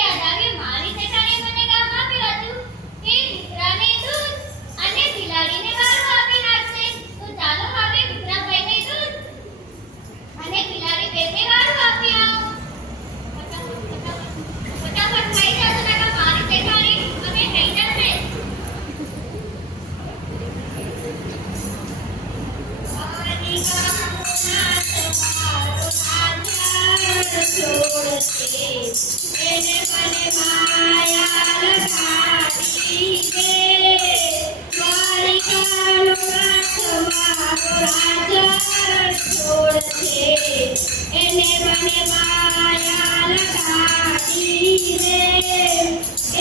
યાદ આવ્યું મારી શેઠાણીએ મને કામ આપ્યું હતું કે કૂતરાને દૂધ અને બિલાડીને વાળું આપી નાખશે. તો ચાલો હવે કૂતરા ભાઈને દૂધ અને બિલાડી બેને વાળું આપી આવો. ફટાફટ થઈ જશે નકર મારી શેઠાણી અમે થઈ જશે. એને મને માયા લગાડી દે દ્વારિકાનો નાથ મારો રાજા છોડશે. એને મને માયા લગાડી દે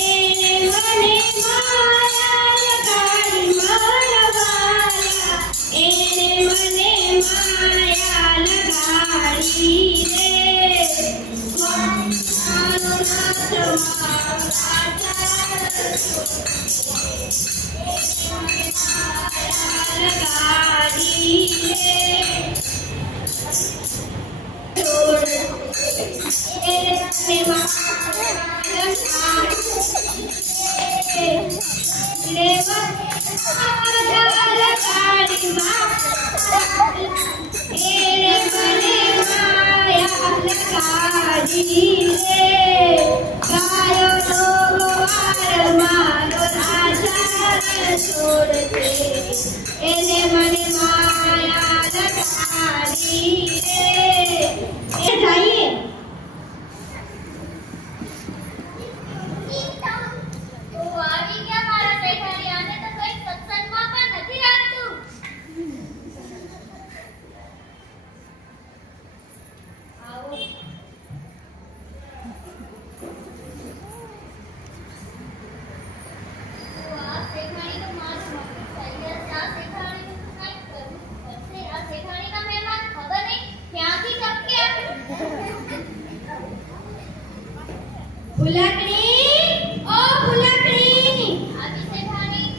એને મને માયા લગાડી મારા વાલા એને મને માયા લગાડી દે દ્વારિકાનો નાથ મારો રાજા લગાડી દે એને મને માયા લગાડી દે જઈએ તો આવી ગયા મારા શેઠાણી. આને તો કોઈ સત્સંગમાં પણ નથી રાખતું. આવો આ શેઠાણી તો મારું મગજ થઈ ગયા. આ શેઠાણીનું તો કંઈક કરવું પડશે. આ શેઠાણીના મહેમાન ખબર નહીં ક્યાંથી ટપક્યા. ફુલકડી ઓ ફુલકડી આવી શેઠાણી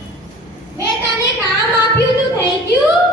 મેં તને કામ આપ્યું તું થઈ ગયું.